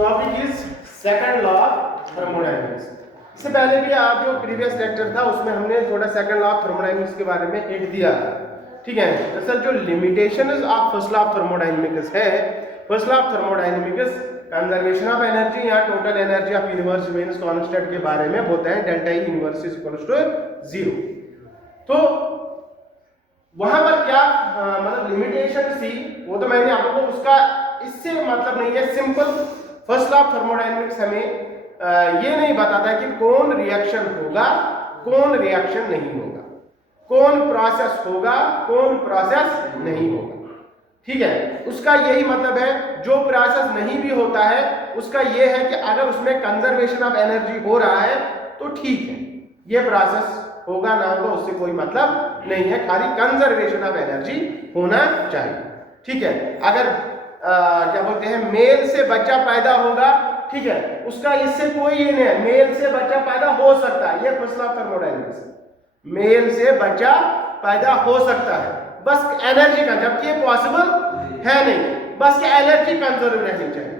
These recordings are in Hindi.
Topic is second law of thermodynamics. इससे पहले भी आप जो प्रीवियस लेक्चर था उसमें हमने थोड़ा सेकंड लॉ ऑफ थर्मोडायनेमिक्स के बारे में हिंट दिया, ठीक है। दरअसल जो limitation of first law of thermodynamics है, first law of thermodynamics conservation of energy या total energy of universe remains constant के बारे में बोलते हैं, delta E universe is equal to 0। तो वहां पर क्या मतलब लिमिटेशन थी वो तो मैंने आप लोगों को उसका इससे मतलब नहीं है। Simple first law of thermodynamics हमें ये नहीं बताता कि कौन रिएक्शन होगा कौन रिएक्शन नहीं होगा, कौन प्रोसेस होगा कौन प्रोसेस नहीं होगा, ठीक है। उसका यही मतलब है जो प्रोसेस नहीं भी होता है उसका ये है कि अगर उसमें कंजर्वेशन ऑफ एनर्जी हो रहा है तो ठीक है, ये प्रोसेस होगा ना होगा उससे कोई मतलब नहीं है, खाली कंजर्वेशन ऑफ एनर्जी होना चाहिए, ठीक है। अगर क्या बोलते हैं मेल से बच्चा पैदा होगा, ठीक है, उसका इससे कोई ये नहीं है, मेल से बच्चा पैदा हो सकता है, ये फर्स्ट लॉ ऑफ थर्मोडायनेमिक्स है, मेल से बच्चा पैदा हो सकता है, बस एनर्जी का, जबकि ये पॉसिबल है नहीं, बस कि एनर्जी कंजर्व रहनी चाहिए,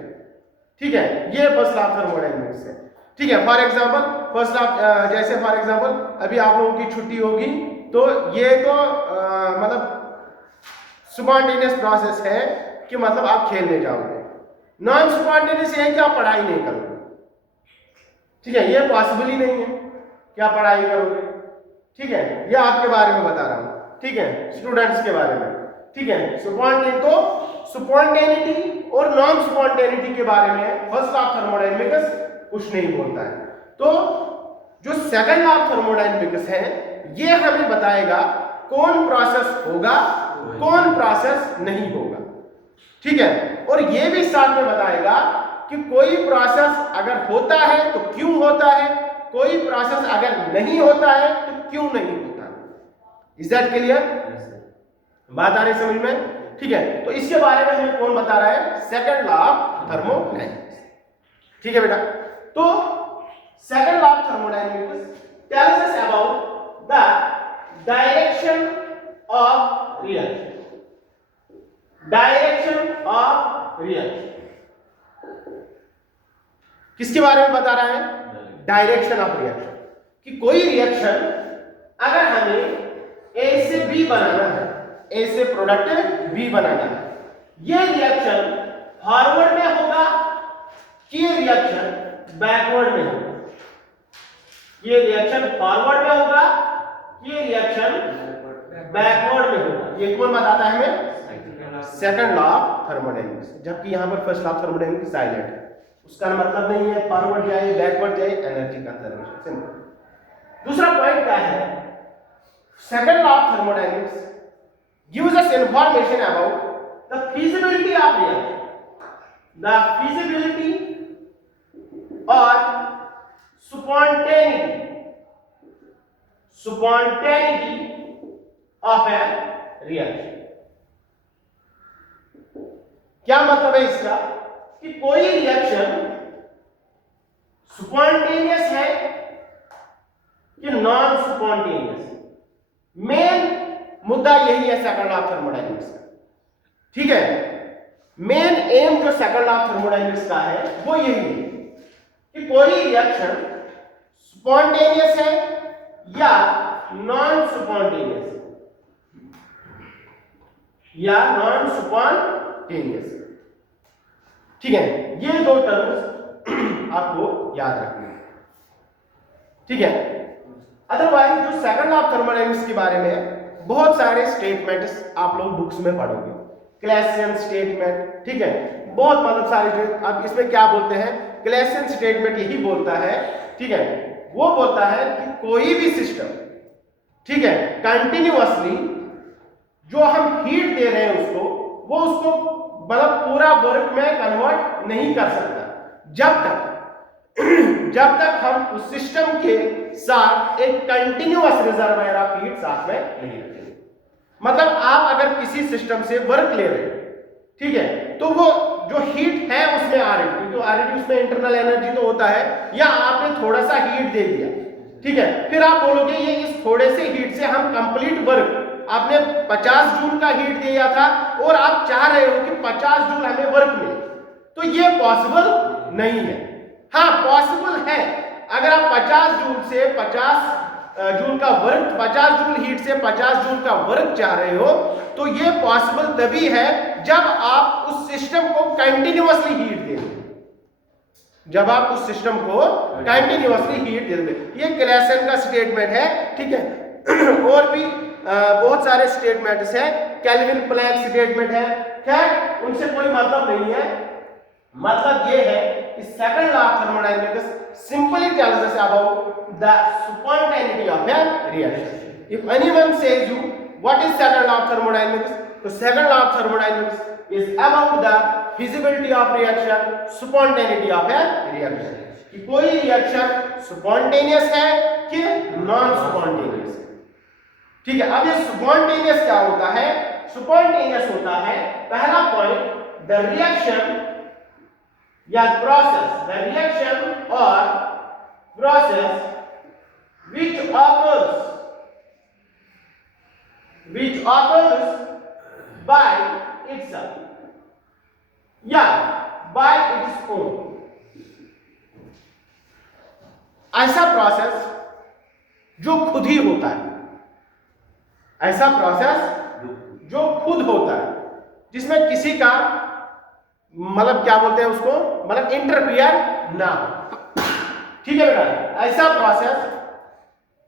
ठीक है। ये फर्स्ट लॉ ऑफ थर्मोडायनेमिक्स है, ठीक है। फॉर एग्जांपल फर्स्ट लॉ जैसे फॉर एग्जांपल अभी आप लोगों की छुट्टी होगी तो ये तो मतलब स्पॉन्टेनियस प्रोसेस है कि मतलब आप खेलने जाओगे, नॉन स्पॉन्टेनियस है कि आप पढ़ाई नहीं करोगे, ठीक है, ये पॉसिबल ही नहीं है कि आप पढ़ाई करोगे, ठीक है। ये आपके बारे में बता रहा हूं, ठीक है, स्टूडेंट्स के बारे में, ठीक है। स्पॉन्टेनिटी और नॉन स्पॉन्टेनिटी के बारे में फर्स्ट लॉ ऑफ थर्मोडायनेमिक्स कुछ नहीं बोलता है। तो जो सेकंड लॉ ऑफ थर्मोडायनेमिक्स है ये हमें बताएगा कौन प्रोसेस होगा कौन प्रोसेस नहीं होगा, ठीक है। और ये भी साथ में बताएगा कि कोई प्रोसेस अगर होता है तो क्यों होता है, कोई प्रोसेस अगर नहीं होता है तो क्यों नहीं होता है। Is that clear? बात आ रही समझ में, ठीक है। तो इसके बारे में हमें कौन बता रहा है, सेकंड लॉ ऑफ थर्मोडायनेमिक्स, ठीक है बेटा। तो second law of thermodynamics tales us about the direction of reaction, direction of reaction किसके बारे में बता रहा है, डायरेक्शन ऑफ रिएक्शन, कि कोई रिएक्शन अगर हमें ए से बी बनाना है, ए से प्रोडक्ट बी बनाना है, ये रिएक्शन फॉरवर्ड में होगा कि ये रिएक्शन बैकवर्ड में होगा, ये रिएक्शन फॉरवर्ड में होगा कि ये रिएक्शन बैकवर्ड में होगा, ये कौन बताता है हमें, सेकंड लॉ ऑफ थर्मोडायनेमिक्स। जबकि यहां पर first law of thermodynamics silent है, उसका मतलब नहीं है फॉरवर्ड जाए बैकवर्ड जाए, एनर्जी कंजर्वेशन, सिंपल। दूसरा पॉइंट क्या है, second law of thermodynamics gives us information about the feasibility of reaction, the feasibility or spontaneity of a reaction। क्या मतलब है इसका, कि कोई रिएक्शन स्पॉन्टेनियस है कि नॉन स्पॉन्टेनियस, मेन मुद्दा यही है सेकंड लॉ ऑफ थर्मोडायनेमिक्स का, ठीक है। मेन एम जो सेकंड लॉ ऑफ थर्मोडायनेमिक्स का है वो यही है कि कोई रिएक्शन स्पॉन्टेनियस है या नॉन स्पॉन्टेनियस, या नॉन स्पॉन्टेनियस, ठीक है। ये दो टर्म्स आपको याद रखने हैं, ठीक है। अदरवाइज जो सेकंड लॉ ऑफ थर्मोडायनेमिक्स के बारे में बहुत सारे स्टेटमेंट्स आप लोग बुक्स में पढ़ोगे, क्लैसियन स्टेटमेंट, ठीक है, बहुत मतलब सारे। अब इसमें क्या बोलते हैं, क्लैसियन स्टेटमेंट यही बोलता है, ठीक है, वो बोलता है कि कोई भी सिस्टम, ठीक है, कंटिन्यूअसली जो हम हीट दे रहे हैं उसको, वो उसको मतलब पूरा वर्क में कन्वर्ट नहीं कर सकता जब तक हम उस सिस्टम के साथ एक कंटिन्यूअस रिजर्वायर ऑफ हीट साथ में नहीं रखेंगे। मतलब आप अगर किसी सिस्टम से वर्क ले रहे हैं, ठीक है, तो वो जो हीट है उसमें ऑलरेडी, तो ऑलरेडी उसमें इंटरनल एनर्जी तो होता है, या आपने थोड़ा सा हीट दे दिया, ठीक है, फिर आप बोलोगे ये इस थोड़े से हीट से हम कंप्लीट वर्क, आपने 50 जूल का हीट दिया था और आप चाह रहे हो कि 50 जूल हमें वर्क मिले, तो तो ये पॉसिबल नहीं है। हाँ पॉसिबल है, अगर आप 50 जूल से 50 जूल का वर्क, 50 जूल हीट से 50 जूल का वर्क चाह रहे हो, तो ये पॉसिबल तभी है जब आप उस सिस्टम को कंटिन्यूअसली हीट देंगे, जब आप उस सिस्टम को कंटिन्यूअसली हीट देंगे। ये क्लेसन का स्टेटमेंट है, ठीक है। और भी बहुत सारे स्टेटमेंट्स हैं, केल्विन प्लैंक स्टेटमेंट है, खैर उनसे कोई मतलब नहीं है। मतलब ये है कि second law of thermodynamics simply tells us about the spontaneity of a reaction. If anyone says you what is second law of thermodynamics, तो second law of thermodynamics is about the feasibility of reaction, spontaneity of a reaction, कि कोई रिएक्शन स्पॉन्टेनियस है कि नॉन स्पॉन्टेनियस। ठीक है, अब ये स्पॉन्टेनियस क्या होता है? स्पॉन्टेनियस होता है, पहला पॉइंट, द रिएक्शन या प्रोसेस, द रिएक्शन और process which occurs by itself या by its own। ऐसा प्रोसेस जो खुद ही होता है, ऐसा प्रोसेस जो खुद होता है, जिसमें किसी का मतलब क्या बोलते हैं उसको, मतलब इंटरफियर ना हो। ठीक है बेटा, ऐसा प्रोसेस,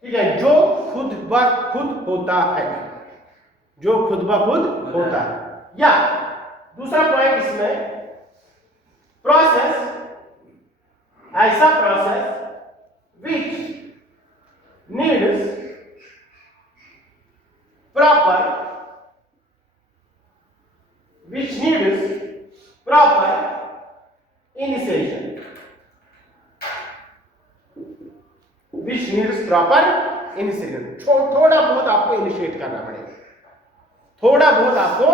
ठीक है, जो खुद ब खुद होता है, जो खुद ब खुद होता है। या दूसरा पॉइंट इसमें, प्रोसेस, ऐसा process which needs proper initiation, थोड़ा बहुत आपको इनिशिएट करना पड़ेगा, थोड़ा बहुत आपको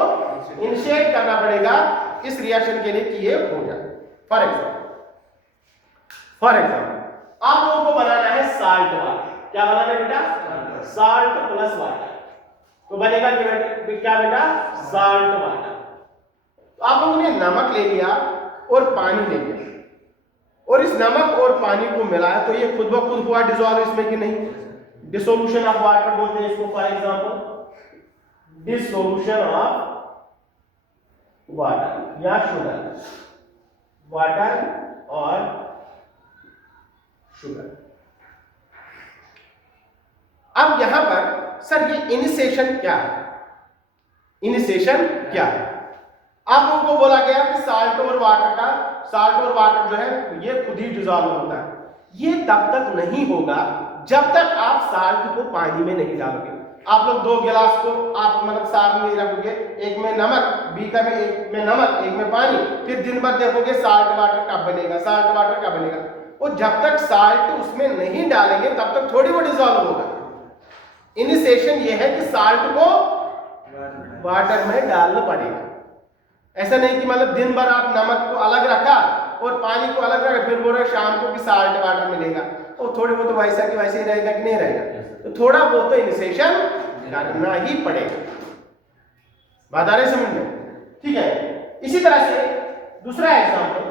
इनिशिएट करना पड़ेगा इस रिएक्शन के लिए कि ये हो जाए। फॉर एग्जाम्पल आप लोगों को बनाना है साल्ट वाटर। क्या बनाना है बेटा? साल्ट प्लस वाटर, तो बनेगा क्या बेटा? Salt water. तो आप लोगों ने नमक ले लिया और पानी ले लिया, और इस नमक और पानी को मिलाया, तो ये खुद ब खुद हुआ डिसॉल्व इसमें कि नहीं? डिसोल्यूशन ऑफ वाटर बोलते हैं इसको। For example dissolution of water या शुगर, वाटर और शुगर। अब यहां पर सर ये इनिशिएशन क्या है? इनिशिएशन क्या है? आप लोगों को बोला गया कि साल्ट और वाटर जो है ये खुद ही डिसॉल्व होता है। ये तब तक नहीं होगा जब तक आप साल्ट को पानी में नहीं डालोगे। आप लोग 2 गिलास को आप मतलब साथ में रखोगे, एक में नमक, बीकर में एक में नमक, एक में पानी, फिर दिन भर देखोगे साल्ट वाटर कब बनेगा, साल्ट वाटर कब बनेगा। और जब तक साल्ट उसमें नहीं डालेंगे तब तक थोड़ी वो डिसॉल्व होगा। इनिशिएशन ये है कि साल्ट को वाटर में डालना पड़ेगा। ऐसा नहीं कि मतलब दिन भर आप नमक को अलग रखा और पानी को अलग रखा, फिर बोल रहे शाम को कि साल्ट वाटर मिलेगा, और थोड़े बहुत तो वैसा कि वैसे ही रहेगा कि नहीं रहेगा। तो थोड़ा बहुत तो इनिशिएशन करना ही पड़ेगा। बात आ रही समझ में? ठीक है। इसी तरह से दूसरा एग्जांपल,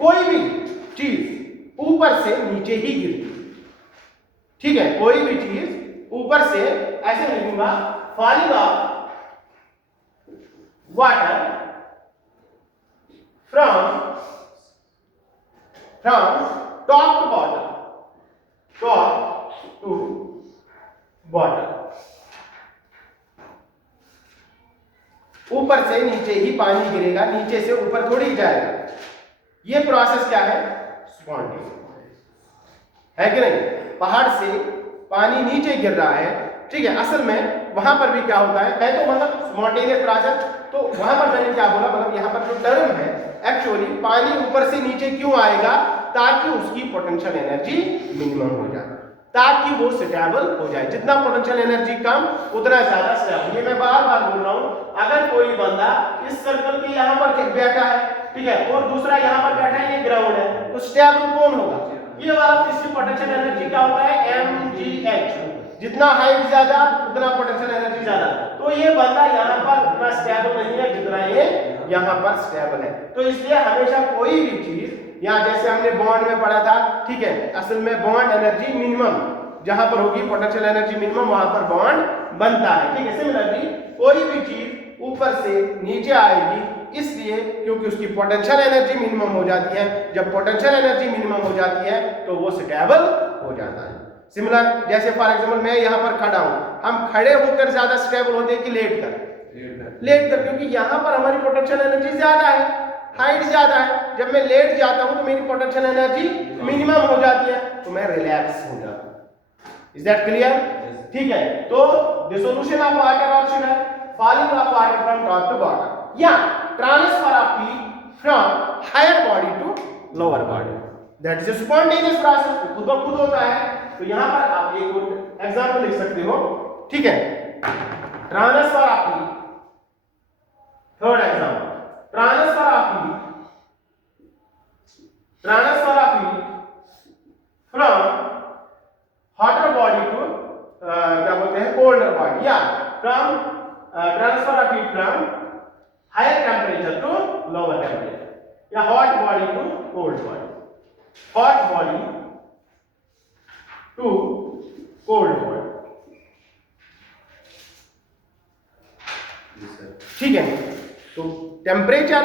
कोई भी चीज ऊपर से नीचे ही गिरती, ठीक है, कोई भी चीज ऊपर से, ऐसे लिखूंगा, falling of water from top to bottom, top to bottom, ऊपर से नीचे ही पानी गिरेगा, नीचे से ऊपर थोड़ी जाएगा। ये प्रोसेस क्या है? स्पॉन्टेनियस है कि नहीं? पहाड़ से पानी नीचे गिर रहा है, ठीक है, असल में वहां पर भी क्या होता है तो मतलब स्पॉन्टेनियस प्रोसेस। तो वहां पर मैंने क्या बोला, मतलब यहाँ पर जो टर्म है, एक्चुअली पानी ऊपर से नीचे क्यों आएगा? ताकि उसकी पोटेंशियल एनर्जी मिनिमम हो जाए, ताकि वो स्टेबल हो जाए। जितना पोटेंशियल एनर्जी कम उतना ज्यादा स्टेबल। ये मैं बार बार बोल रहा हूँ, अगर कोई बंदा इस सर्कल के यहाँ पर बैठा है, ठीक है, और दूसरा यहाँ पर बैठा है, ये ग्राउंड है, तो स्टेबल कौन होगा? ये वाला। इसकी पोटेंशियल एनर्जी क्या होता है? mgh। जितना हाइट ज्यादा उतना पोटेंशियल एनर्जी ज्यादा। तो ये बंदा यहाँ पर उतना स्टेबल नहीं है तरह ये यहाँ पर स्टेबल है। तो इसलिए हमेशा कोई भी चीज, यहाँ जैसे हमने बॉन्ड में पढ़ा था, ठीक है, असल में बॉन्ड एनर्जी मिनिमम जहां पर होगी, पोटेंशियल एनर्जी मिनिमम, वहां पर बॉन्ड बनता है, ठीक है। सिमिलरली कोई भी चीज ऊपर से नीचे आएगी इसलिए क्योंकि उसकी पोटेंशियल एनर्जी मिनिमम हो जाती है। जब पोटेंशियल एनर्जी मिनिमम हो जाती है तो वो स्टेबल हो जाता है। सिमिलर जैसे फॉर एग्जांपल मैं यहाँ पर खड़ा हूँ, हम खड़े होकर ज्यादा स्टेबल होते हैं कि लेट कर? लेट कर, क्योंकि यहाँ पर हमारी पोटेंशियल एनर्जी ज्यादा है, हाइट ज्यादा है। जब मैं लेट जाता हूँ तो मेरी पोटेंशियल एनर्जी मिनिमम हो जाती है, तो मैं रिलैक्स हो जाता हूँ। Is that clear? ठीक है। तो the solution of water option है falling of water from top to bottom या transfer of heat from higher body to lower body, that is a spontaneous process, खुद ब खुद होता है। तो यहाँ पर आप एक एग्जांपल लिख सकते हो, ठीक है, transfer of heat. Third example, transfer of heat from hotter body to क्या बोलते हैं, कोल्डर बॉडी, या फ्रॉम transfer of heat from higher temperature to lower temperature, या hot body to cold body, hot body to cold body, ठीक है। तो टेम्परेचर,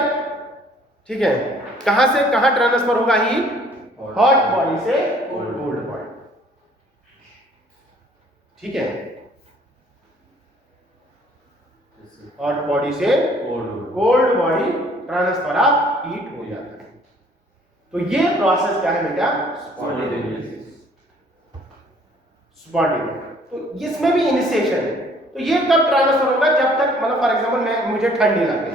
ठीक है, कहां से कहां ट्रांसफर होगा हीट? हॉट बॉडी से कोल्ड बॉडी, ठीक है, हॉट बॉडी से cold body transfer of heat हो जाता है। तो ये प्रोसेस क्या है बेटा? स्पॉन्टेनियस। तो इसमें भी इनिशिएशन है। तो ये कब ट्रांसफर होगा? जब तक मतलब फॉर एग्जांपल मुझे ठंड नहीं लगती,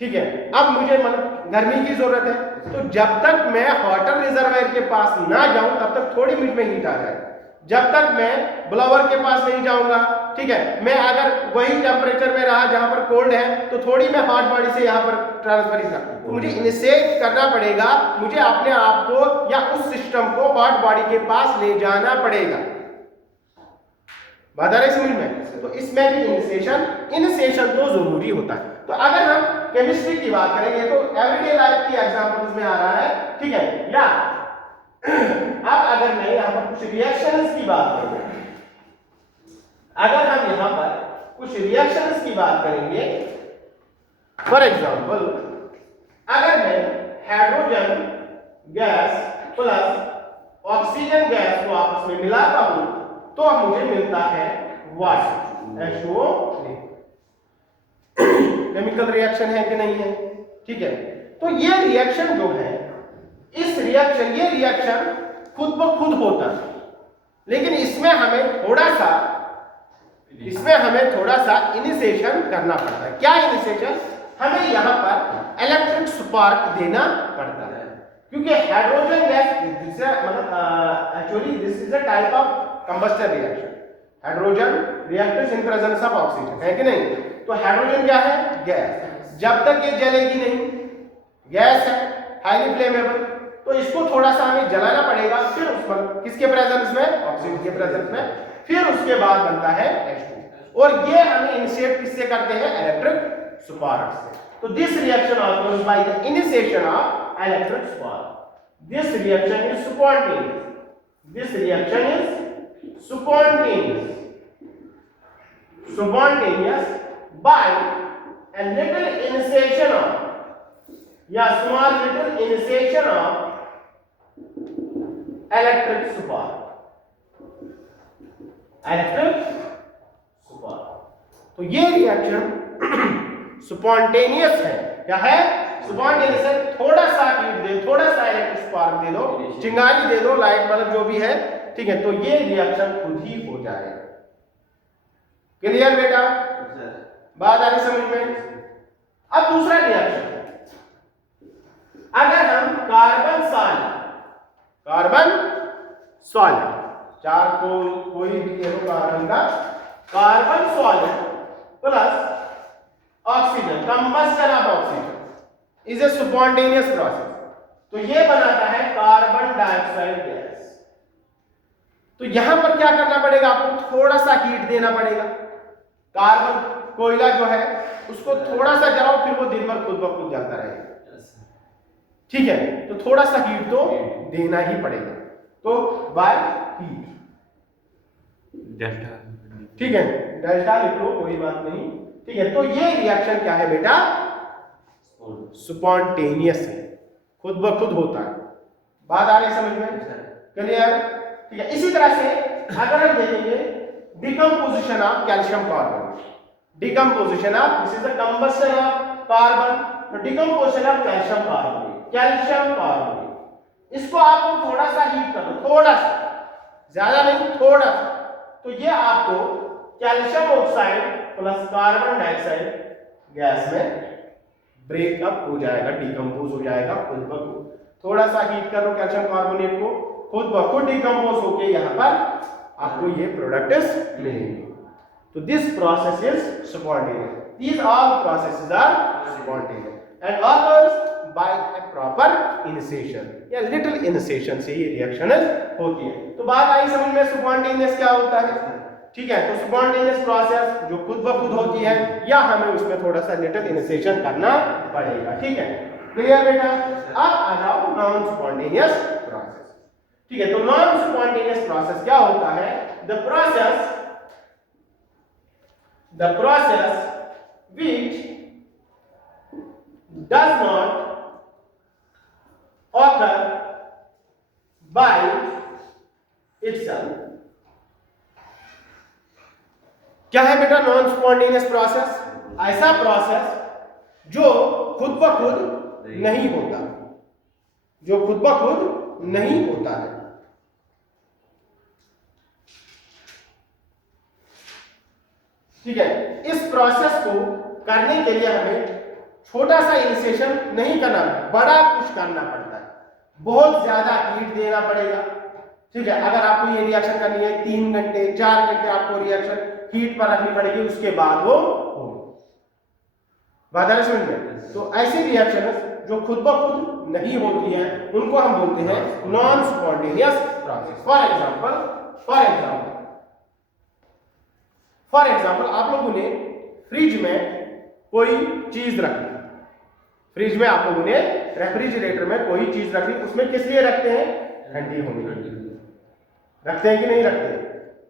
ठीक है, अब मुझे मतलब गर्मी की जरूरत है, तो जब तक मैं वाटर रिजर्वायर के पास ना जाऊं तब तक थोड़ी मुझ में हीट आ जाए। जब तक मैं ब्लोअर के पास नहीं जाऊंगा, ठीक है, मैं अगर वही टेम्परेचर में रहा जहां पर कोल्ड है तो थोड़ी मैं हॉट बॉडी से यहां पर ट्रांसफर ही कर, तो मुझे इनिशिएट करना पड़ेगा, मुझे अपने आप को या उस सिस्टम को हॉट बॉडी के पास ले जाना पड़ेगा। बात आ रही समझ में? तो इसमें भी इनिशिएशन तो जरूरी होता है। तो अगर हम केमिस्ट्री की बात करेंगे तो एवरीडे लाइफ की एग्जांपल्स में आ रहा है, ठीक है, या अब अगर मैं यहां पर कुछ रिएक्शंस की बात करूं, अगर हम यहां पर कुछ रिएक्शंस की बात करेंगे, फॉर एग्जांपल अगर मैं hydrogen gas plus oxygen gas को आपस में मिलाता हूं तो मुझे मिलता है वाटर, H2O। केमिकल रिएक्शन है कि नहीं है? ठीक है। तो ये रिएक्शन जो है, ये रिएक्शन खुद ब खुद होता है, लेकिन इसमें हमें थोड़ा सा इनिशिएशन करना पड़ता है। क्या इनिशिएशन? हमें यहां पर इलेक्ट्रिक स्पार्क देना पड़ता है, क्योंकि hydrogen gas actually this is a type of combustor reaction. Hydrogen reacts in presence of oxygen, है कि नहीं? तो हाइड्रोजन क्या है? गैस। जब तक ये जलेगी नहीं, गैस है, हाईली फ्लेमेबल, तो इसको थोड़ा सा हमें जलाना पड़ेगा, फिर उस पर किसके प्रेजेंस में? ऑक्सीजन के प्रेजेंस में, फिर उसके बाद बनता है H2। और ये हमें इनिशिएट किससे करते हैं? इलेक्ट्रिक स्पार्क से। तो this reaction organised by the initiation of electric spark. This reaction is spontaneous. This reaction is spontaneous by a little initiation of small little initiation of electric spark। तो ये रिएक्शन स्पॉन्टेनियस है। क्या है? स्पॉन्टेनियस है। थोड़ा सा हीट दे, थोड़ा सा इलेक्ट्रिक स्पार्क दे दो, चिंगारी दे दो, लाइट मतलब जो भी है, ठीक है, तो ये रिएक्शन खुद ही हो जाएगा। क्लियर बेटा? बात आ रही समझ में? अब दूसरा रिएक्शन, अगर हम कार्बन सॉलिड चारकोल कोई भी देखो carbon solid plus oxygen, combustion of oxygen is a spontaneous process. तो ये बनाता है कार्बन डाइऑक्साइड गैस। तो यहां पर क्या करना पड़ेगा? आपको थोड़ा सा हीट देना पड़ेगा। कार्बन कोयला जो है उसको थोड़ा सा जलाओ, फिर वो दिन भर खुद ब खुद जलता रहेगा। ठीक है, तो थोड़ा सा हीट तो देना ही पड़ेगा। तो बाय हीट, डेल्टा, ठीक है, डेल्टा लिख लो, कोई बात नहीं। ठीक है, तो ये रिएक्शन क्या है बेटा? स्पॉन्टेनियस है, खुद ब खुद होता है। बात आ रही समझ में? क्लियर? ठीक है, इसी तरह से अगर हम देखेंगे decomposition of calcium carbon, decomposition of, this is the combustion of carbon, decomposition of calcium carbon, calcium carbon, इसको आपको थोड़ा सा हीट कर दो, थोड़ा सा, ज्यादा नहीं, थोड़ा सा, तो ये आपको calcium oxide plus carbon dioxide gas में ब्रेकअप हो जाएगा, डिकम्पोज हो जाएगा खुद ब खुद। थोड़ा सा हीट करो कैल्शियम कार्बोनेट को, खुद ब खुद डिकम्पोज होके यहाँ पर आपको ये प्रोडक्ट्स मिलेंगे। तो this process is spontaneous, these all processes are spontaneous and occurs by a proper initiation, या लिटिल इनिशिएशन से ये रिएक्शन होती है। तो बात आई समझ में स्पॉन्टेनियस क्या होता है? ठीक है, तो स्पॉन्टेनियस प्रोसेस जो खुद ब खुद होती है, या हमें उसमें थोड़ा सा लिटिल इनिशिएशन करना पड़ेगा। ठीक है, क्लियर बेटा? अब आ जाओ नॉन स्पॉन्टेनियस प्रोसेस। ठीक है, तो नॉन स्पॉन्टेनियस प्रोसेस क्या होता है? The process which does not occur by itself। क्या है बेटा नॉन स्पॉन्टेनियस प्रोसेस? ऐसा प्रोसेस जो खुद ब खुद नहीं होता, जो खुद ब खुद नहीं होता है। ठीक है, इस प्रोसेस को करने के लिए हमें छोटा सा इनिशिएशन नहीं करना, बड़ा कुछ करना पड़ता है, बहुत ज्यादा हीट देना पड़ेगा। ठीक है, अगर आपको ये रिएक्शन करनी है 3 घंटे 4 घंटे आपको रिएक्शन हीट पर रखनी पड़ेगी, उसके बाद वो हो। बात है समझ में? तो ऐसी रिएक्शन जो खुद ब खुद नहीं होती है उनको हम बोलते हैं non spontaneous process. For example आप लोगों ने फ्रिज में कोई चीज रखी, फ्रिज में आप लोगों ने रेफ्रिजरेटर में कोई चीज रखी, उसमें किस लिए रखते हैं? ठंडी होने के लिए रखते हैं कि नहीं रखते?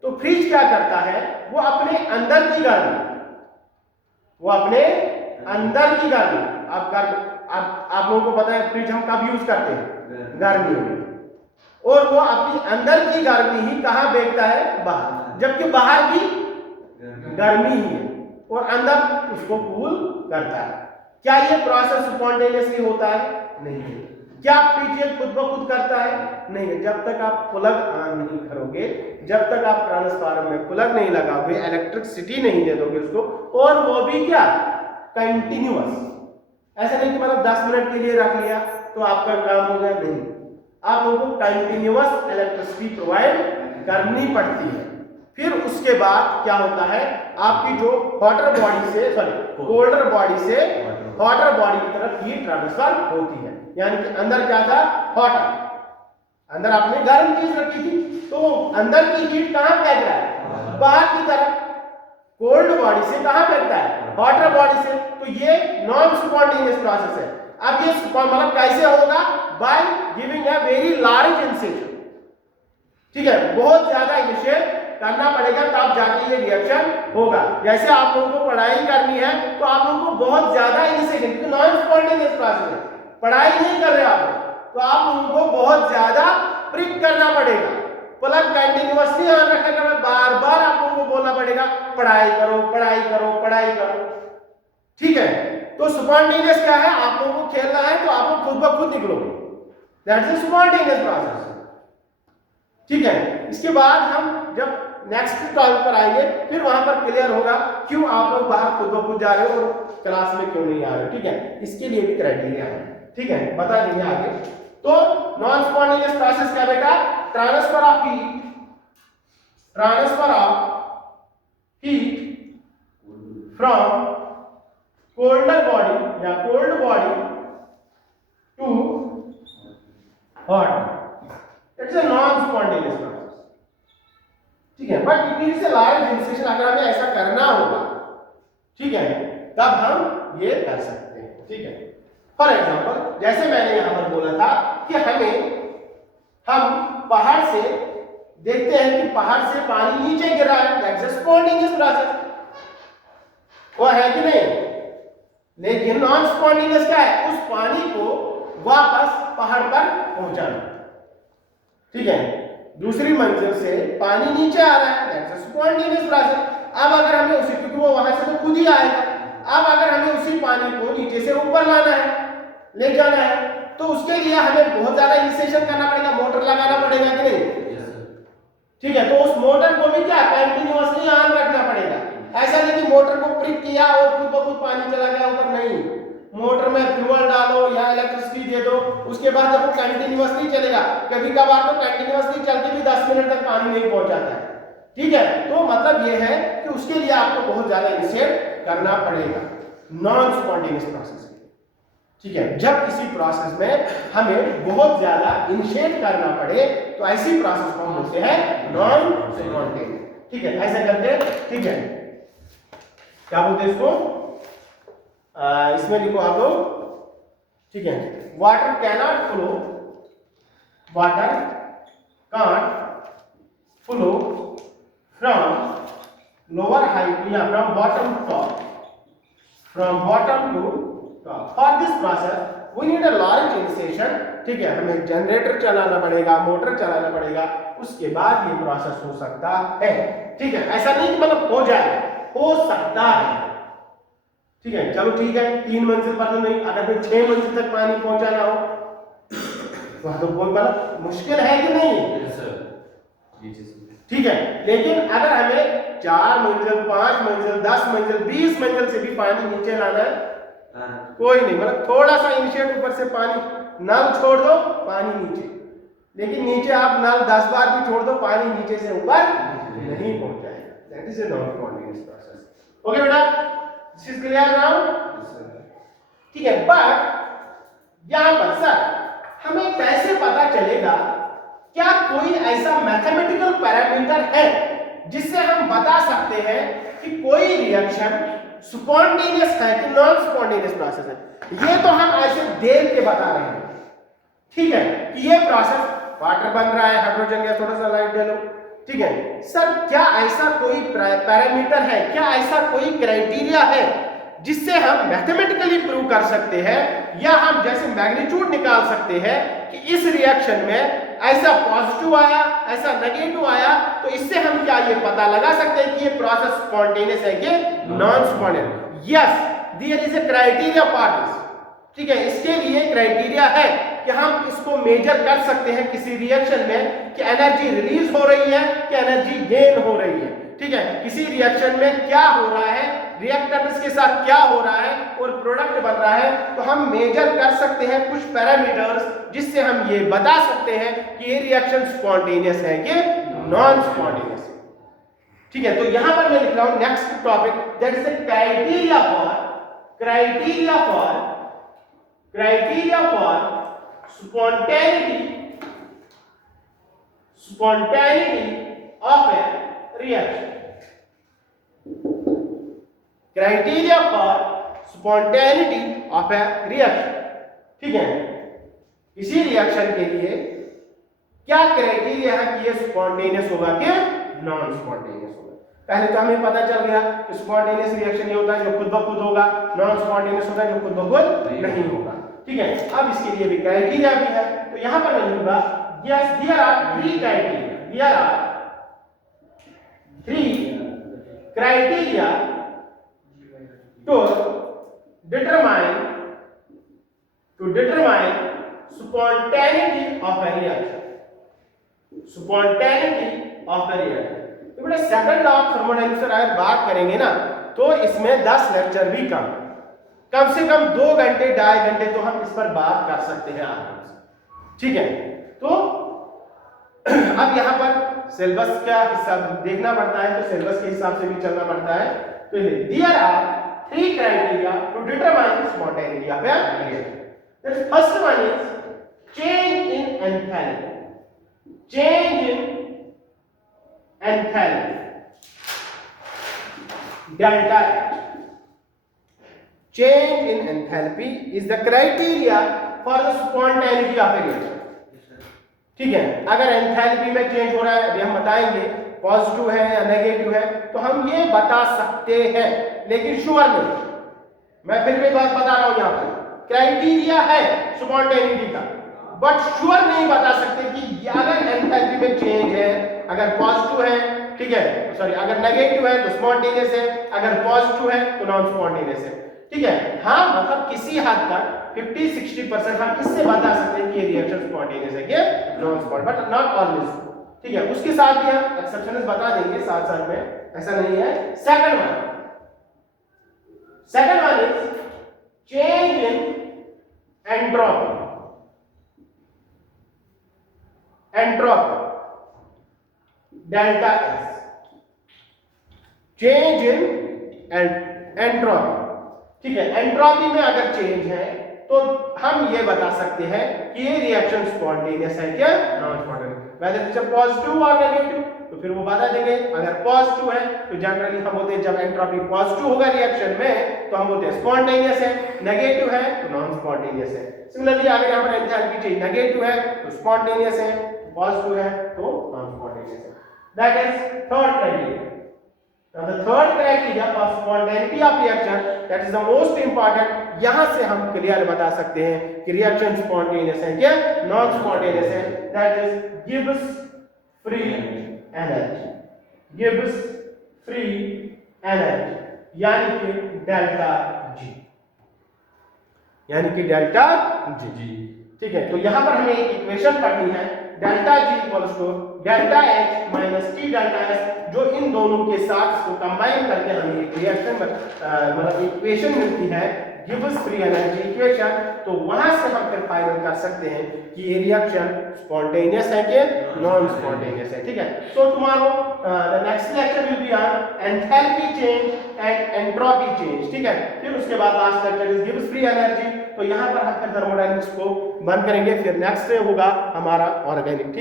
तो फ्रिज क्या करता है? वो अपने अंदर की गर्मी, आप लोगों को पता है फ्रिज हम कब यूज करते हैं? गर्मियों में। और वो अपनी अंदर की गर्मी ही कहां फेंकता है? बाहर, जबकि बाहर की गर्मी ही है और अंदर उसको कूल करता है। क्या ये प्रोसेस स्पॉन्टेनियसली होता है? नहीं है। क्या फ्रिज ये खुद ब खुद करता है? नहीं है। जब तक आप प्लग ऑन नहीं करोगे, जब तक आप ट्रांसफार्मर में प्लग नहीं लगाओगे, इलेक्ट्रिसिटी नहीं दे दोगे उसको, और वो भी क्या? कंटिन्यूअस। ऐसा नहीं कि मतलब 10 मिनट के लिए रख लिया तो आपका काम हो गया, नहीं। आप लोगों को कंटिन्यूअस इलेक्ट्रिसिटी प्रोवाइड करनी पड़ती है। फिर उसके बाद क्या होता है? आपकी जो कोल्डर बॉडी से हॉटर बॉडी की तरफ हीट ट्रांसफर होती है। यानी कि अंदर क्या था? हॉटर, अंदर आपने गर्म चीज रखी थी, तो अंदर की हीट कहां फेंक रहा है? बाहर की तरफ। कोल्ड बॉडी से कहां फेंकता है? हॉटर बॉडी से। तो ये नॉन स्पॉन्टेनियस प्रोसेस है। अब ये मतलब कैसे होगा? By giving a very large initiation. ठीक है, बहुत ज्यादा इनिशिएट करना पड़ेगा तब जाके ये रिएक्शन होगा। जैसे आप लोगों को पढ़ाई करनी है तो आप लोगों को बहुत ज्यादा इनिशिएशन, क्योंकि नॉन स्पॉन्टेनियस प्रोसेस है, पढ़ाई नहीं कर रहे आप, तो आप लोगों को बहुत ज्यादा प्रिक करना पड़ेगा। प्लग कंटिन्यूअसली ऑन रखने का बार बार आप लोगों को बोलना पड़ेगा पढ़ाई करो, पढ़ाई करो, पढ़ाई करो। ठीक है, तो स्पॉन्टेनियस क्या है? आप लोगों को खेलना है तो आप लोग खुद ब खुद निकलोगे, दैट्स द स्पॉन्टेनियस प्रोसेस। ठीक है, इसके बाद हम जब नेक्स्ट टॉपिक पर आएंगे फिर वहां पर क्लियर होगा क्यों आप लोग बाहर खुद ब खुद जा रहे हो और क्लास में क्यों नहीं आ रहे हो। ठीक है, इसके लिए भी क्राइटेरिया है। ठीक है, बता देंगे आगे। तो नॉन स्पॉन्टेनियस प्रोसेस क्या बेटा? Transfer of heat from colder body या cold body to hot, it's a non spontaneous process. ठीक है, but it needs a large initiation. अगर हमें ऐसा करना होगा, ठीक है, तब हम ये कर सकते हैं। ठीक है, फॉर एग्जाम्पल जैसे मैंने यहां पर बोला था कि हम पहाड़ से देखते हैं कि पहाड़ से पानी नीचे गिर रहा है, दैट्स अ स्पॉन्टेनियस प्रोसेस, वो है कि नहीं। लेकिन नॉन स्पॉन्टेनियस क्या है, उस पानी को वापस पहाड़ पर पहुंचाना। ठीक है, दूसरी मंजिल से पानी नीचे आ रहा है, दैट्स अ स्पॉन्टेनियस प्रोसेस। अब अगर हमें उसी, क्योंकि वो वहां से तो खुद ही आएगा, अब अगर हमें उसी पानी को नीचे से ऊपर लाना है, ले जाना है, तो उसके लिए हमें बहुत ज्यादा इनिशिएशन करना पड़ेगा, मोटर लगाना पड़ेगा कि नहीं। ठीक है, तो उस मोटर को भी क्या कंटिन्यूअसली ऑन रखना पड़ेगा। ऐसा नहीं कि मोटर को प्रिक किया और खुद ब खुद पानी चला गया ऊपर, नहीं। मोटर में फ्यूल डालो या इलेक्ट्रिसिटी दे दो, उसके बाद जब वो कंटिन्यूअसली चलेगा, कभी कभार तो कंटिन्यूअसली चलते भी 10 मिनट तक पानी नहीं पहुंचाता है। ठीक है, तो मतलब ये है कि उसके लिए आपको बहुत ज्यादा इनिशिएट करना पड़ेगा नॉन स्पॉन्टेनियस प्रोसेस। ठीक है, जब किसी प्रोसेस में हमें बहुत ज्यादा इनिशिएट करना पड़े तो ऐसी प्रोसेस को हम बोलते हैं नॉन स्पॉन्टेनियस। ठीक है, ऐसा करते हैं। ठीक है, क्या बोलते हैं इसको, इसमें लिखो आप लोग। ठीक है, water cannot flow, water can't flow from lower height या from bottom to top, from bottom to top. For this process we need a large initiation. ठीक है, हमें जनरेटर चलाना पड़ेगा, मोटर चलाना पड़ेगा, उसके बाद ये प्रोसेस हो सकता है। ठीक है, ऐसा नहीं कि मतलब हो जाए, हो सकता है। ठीक है, चलो ठीक है, 3 मंजिल पर तो नहीं, अगर हमें 6 मंजिल तक पानी पहुंचाना हो तो कोई मतलब मुश्किल है कि नहीं। ठीक है, लेकिन अगर हमें 4 मंजिल, 5 मंजिल, 10 मंजिल, 20 मंजिल से भी पानी नीचे लाना है, कोई नहीं, मतलब थोड़ा सा इनिशिएट ऊपर से पानी, नल छोड़ दो पानी नीचे, लेकिन नीचे आप नल 10 बार भी छोड़ दो पानी नीचे से ऊपर नहीं पहुंचाएगा। That is a non spontaneous process. Okay बेटा, दिस इज क्लियर नाउ। ठीक है, बट यहां पर सर हमें कैसे पता चलेगा, क्या कोई ऐसा मैथमेटिकल पैरामीटर है जिससे हम बता सकते हैं कि कोई रिएक्शन स्पॉन्टेनियस है कि नॉन स्पॉन्टेनियस प्रोसेस है। ये तो हम ऐसे देख के बता रहे हैं। ठीक है, कि ये प्रोसेस वाटर बन रहा है, हाइड्रोजन गैस, थोड़ा सा लाइट दे लो। ठीक है सर, क्या ऐसा कोई पैरामीटर है, क्या ऐसा कोई क्राइटेरिया है जिससे हम मैथमेटिकली प्रूव कर सकते हैं, या हम जैसे मैग्नीट्यूड निकाल सकते हैं कि इस रिएक्शन में ऐसा पॉजिटिव आया, ऐसा नेगेटिव आया, तो इससे हम क्या ये पता लगा सकते हैं कि ये प्रोसेस स्पॉन्टेनियस है कि non spontaneous. Yes, there is a criteria for this. ठीक है, इसके लिए क्राइटेरिया है कि हम इसको मेजर कर सकते हैं किसी रिएक्शन में कि एनर्जी रिलीज हो रही है कि एनर्जी गेन हो रही है। ठीक है, किसी रिएक्शन में क्या हो रहा है, रिएक्टेंट्स के साथ क्या हो रहा है और प्रोडक्ट बन रहा है, तो हम मेजर कर सकते हैं कुछ पैरामीटर्स जिससे हम ये बता सकते हैं कि ये रिएक्शन स्पॉन्टेनियस है कि नॉन स्पॉन्टेनियस है। ठीक है, तो यहां पर मैं लिख रहा हूं next topic, that is the criteria for spontaneity of a reaction. Criteria for spontaneity of a reaction. ठीक है, किसी रिएक्शन के लिए क्या क्राइटेरिया है कि ये स्पॉन्टेनियस होगा कि नॉन स्पॉन्टेनियस होगा। पहले तो हमें पता चल गया कि स्पॉन्टेनियस रिएक्शन ये होता है जो खुद ब खुद होगा, नॉन स्पॉन्टेनियस होता है जो खुद ब खुद नहीं होगा। ठीक है, अब इसके लिए भी क्राइटेरिया भी है, तो यहां पर मैं लिखूंगा yes, there are 3 criteria to determine spontaneity of a reaction. तो बेटा सेकंड लॉ ऑफ थर्मोडायनेमिक्स अगर बात करेंगे ना, तो इसमें 10 लेक्चर भी कम से कम 2 घंटे 2.5 घंटे तो हम इस पर बात कर सकते हैं आराम से। ठीक है, तो अब यहाँ पर सिलेबस का हिसाब देखना पड़ता है, तो सिलेबस के हिसाब से भी चलना पड़ता है। तो there are 3 criteria to determine spontaneity of a reaction. The first one is change in enthalpy. Delta H। Change in enthalpy is the criteria for the spontaneity of a reaction. ठीक है, अगर एंथैल्पी में चेंज हो रहा है, अभी हम बताएंगे पॉजिटिव है या नेगेटिव है, तो हम ये बता सकते हैं, लेकिन श्योर नहीं। मैं फिर भी बात बता रहा हूं, यहां पर क्राइटेरिया है स्पॉन्टेनिटी का, बट श्योर नहीं बता सकते कि अगर एंथैल्पी में चेंज है, अगर पॉजिटिव है, ठीक है, सॉरी, अगर नेगेटिव है तो स्पॉन्टेनियस है, अगर पॉजिटिव है तो नॉन स्पॉन्टेनियस है। ठीक है, हाँ, मतलब किसी हद तक 50-60% हम इससे बता सकते हैं कि ये रिएक्शन स्पॉन्टेनियस है कि non spontaneous, but not always. ठीक है, उसके साथ भी हम एक्सेप्शंस बता देंगे साथ साथ में, ऐसा नहीं है। Second one is change in entropy. Delta S, change in entropy. ठीक है, एंट्रोपी में अगर चेंज है तो हम ये बता सकते हैं कि ये रिएक्शन स्पॉन्टेनियस है क्या non spontaneous, whether it's positive और नेगेटिव, तो फिर वो बता देंगे। अगर पॉजिटिव है तो जनरली हम बोलते हैं जब एंट्रोपी पॉजिटिव होगा रिएक्शन में तो हम बोलते हैं स्पॉन्टेनियस है, नेगेटिव है तो नॉन स्पॉन्टेनियस है। सिमिलरली अगर यहां पर एंथैल्पी चेंज नेगेटिव है तो स्पॉन्टेनियस है, पॉजिटिव है तो नॉन स्पॉन्टेनियस है। That is third criteria. Now the third criteria of spontaneity of reaction, that is the most important, यहां से हम क्लियर बता सकते हैं कि रिएक्शन स्पॉन्टेनियस है क्या नॉन स्पॉन्टेनियस है। That is Gibbs free energy, Gibbs free energy, यानी कि डेल्टा जी, यानी कि डेल्टा जी। ठीक है, तो यहां पर हमें एक इक्वेशन पढ़नी है, delta G equals to delta H minus T delta S, जो इन दोनों के साथ इसको कंबाइन करके हमें एक रिएक्शन मतलब इक्वेशन मिलती है, गिब्स फ्री एनर्जी इक्वेशन। तो वहां से हम फिर फाइनल कर सकते हैं कि ये रिएक्शन स्पॉन्टेनियस है कि नॉन स्पॉन्टेनियस है। ठीक है, so tomorrow the next lecture will be on enthalpy change and entropy change. ठीक है, फिर उसके बाद last lecture is Gibbs free energy. तो यहां पर हम फिर थर्मोडायनामिक्स को बंद करेंगे, फिर नेक्स्ट होगा हमारा ऑर्गेनिक। ठीक।